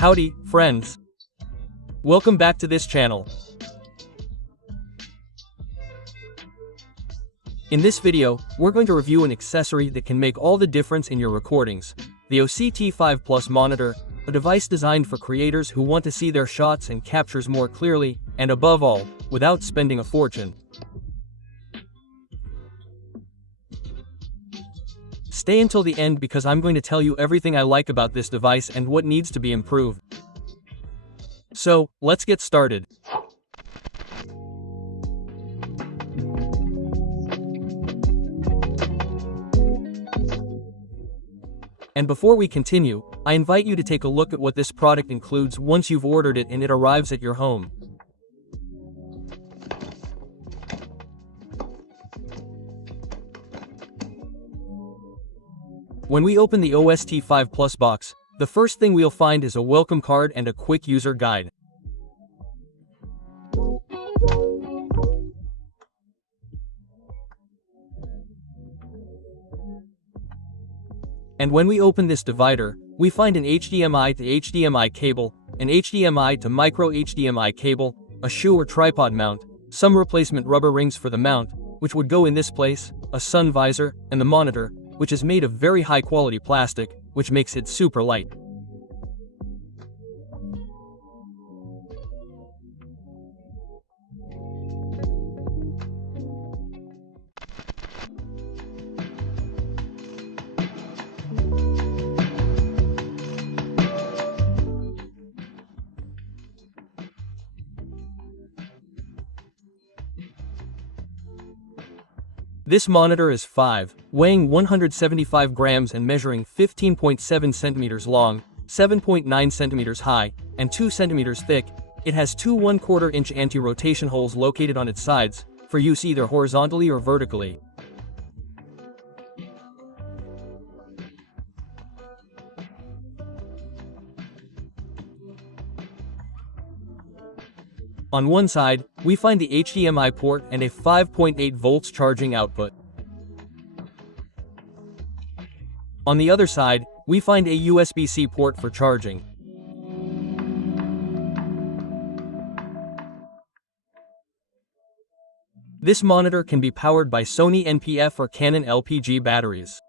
Howdy, friends. Welcome back to this channel. In this video, we're going to review an accessory that can make all the difference in your recordings, the Ossa T5 Plus monitor, a device designed for creators who want to see their shots and captures more clearly, and above all, without spending a fortune. Stay until the end because I'm going to tell you everything I like about this device and what needs to be improved. So, let's get started. And before we continue, I invite you to take a look at what this product includes once you've ordered it and it arrives at your home. When we open the Ossa T5 Plus box, the first thing we'll find is a welcome card and a quick user guide. And when we open this divider, we find an HDMI to HDMI cable, an HDMI to micro HDMI cable, a shoe or tripod mount, some replacement rubber rings for the mount, which would go in this place, a sun visor, and the monitor, which is made of very high quality plastic, which makes it super light. This monitor is 5, weighing 175 grams and measuring 15.7 centimeters long, 7.9 centimeters high, and 2 centimeters thick. It has two 1/4 inch anti-rotation holes located on its sides, for use either horizontally or vertically. On one side, we find the HDMI port and a 5.8 volts charging output. On the other side, we find a USB-C port for charging. This monitor can be powered by Sony NPF or Canon LPG batteries.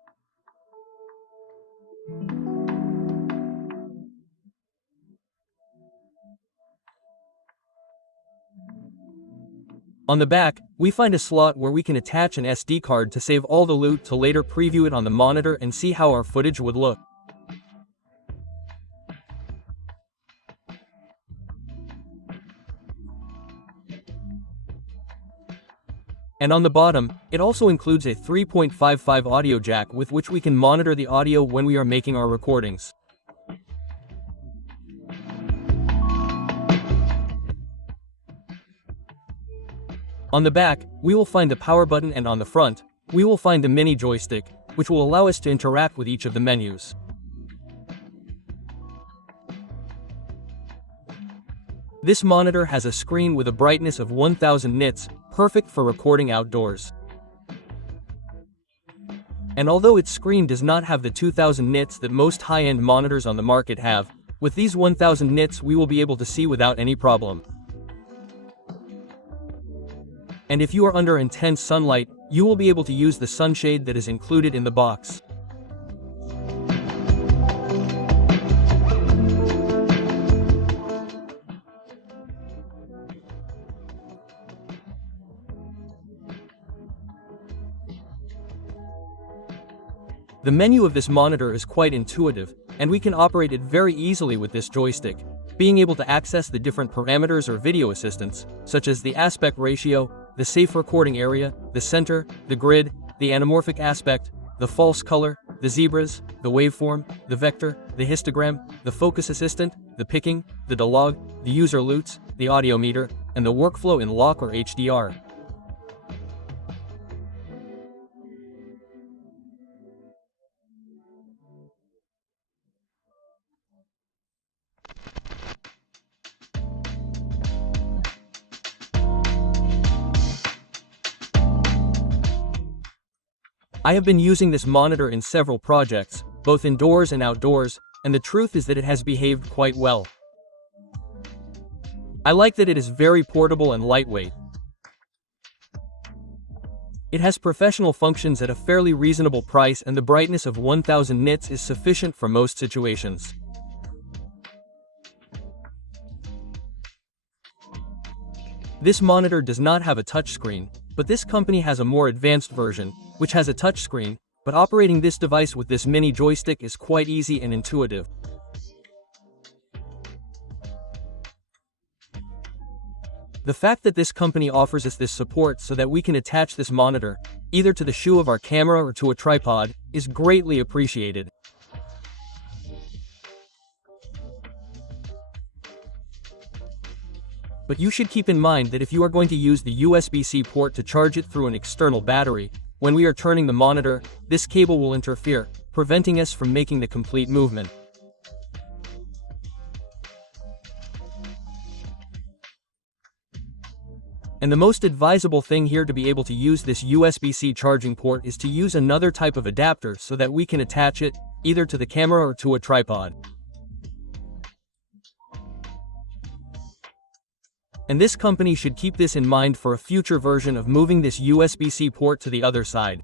On the back, we find a slot where we can attach an SD card to save all the loot to later preview it on the monitor and see how our footage would look. And on the bottom, it also includes a 3.55 audio jack with which we can monitor the audio when we are making our recordings. On the back, we will find the power button, and on the front, we will find the mini joystick, which will allow us to interact with each of the menus. This monitor has a screen with a brightness of 1000 nits, perfect for recording outdoors. And although its screen does not have the 2000 nits that most high-end monitors on the market have, with these 1000 nits we will be able to see without any problem. And if you are under intense sunlight, you will be able to use the sunshade that is included in the box. The menu of this monitor is quite intuitive, and we can operate it very easily with this joystick, being able to access the different parameters or video assistants, such as the aspect ratio, the safe recording area, the center, the grid, the anamorphic aspect, the false color, the zebras, the waveform, the vector, the histogram, the focus assistant, the picking, the dialogue, the user loots, the audio meter, and the workflow in lock or HDR. I have been using this monitor in several projects, both indoors and outdoors, and the truth is that it has behaved quite well. I like that it is very portable and lightweight. It has professional functions at a fairly reasonable price, and the brightness of 1000 nits is sufficient for most situations. This monitor does not have a touchscreen, but this company has a more advanced version, which has a touchscreen, but operating this device with this mini joystick is quite easy and intuitive. The fact that this company offers us this support so that we can attach this monitor, either to the shoe of our camera or to a tripod, is greatly appreciated. But you should keep in mind that if you are going to use the USB-C port to charge it through an external battery, when we are turning the monitor, this cable will interfere, preventing us from making the complete movement. And the most advisable thing here to be able to use this USB-C charging port is to use another type of adapter so that we can attach it, either to the camera or to a tripod. And this company should keep this in mind for a future version of moving this USB-C port to the other side.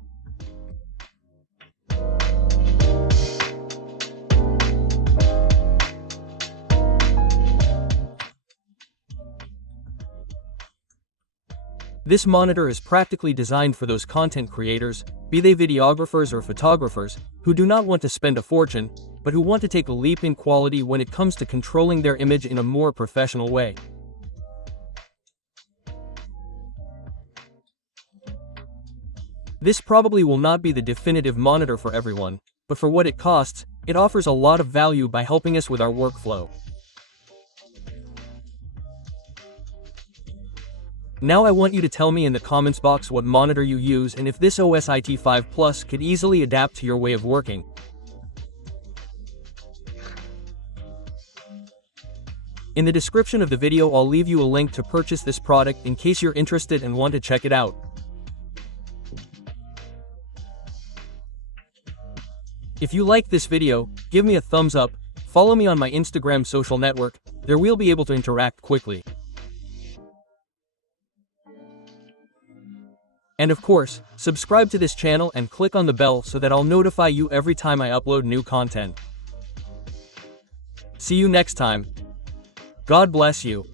This monitor is practically designed for those content creators, be they videographers or photographers, who do not want to spend a fortune, but who want to take a leap in quality when it comes to controlling their image in a more professional way. This probably will not be the definitive monitor for everyone, but for what it costs, it offers a lot of value by helping us with our workflow. Now I want you to tell me in the comments box what monitor you use and if this OS IT5 Plus could easily adapt to your way of working. In the description of the video I'll leave you a link to purchase this product in case you're interested and want to check it out. If you liked this video, give me a thumbs up, follow me on my Instagram social network, there we'll be able to interact quickly. And of course, subscribe to this channel and click on the bell so that I'll notify you every time I upload new content. See you next time. God bless you.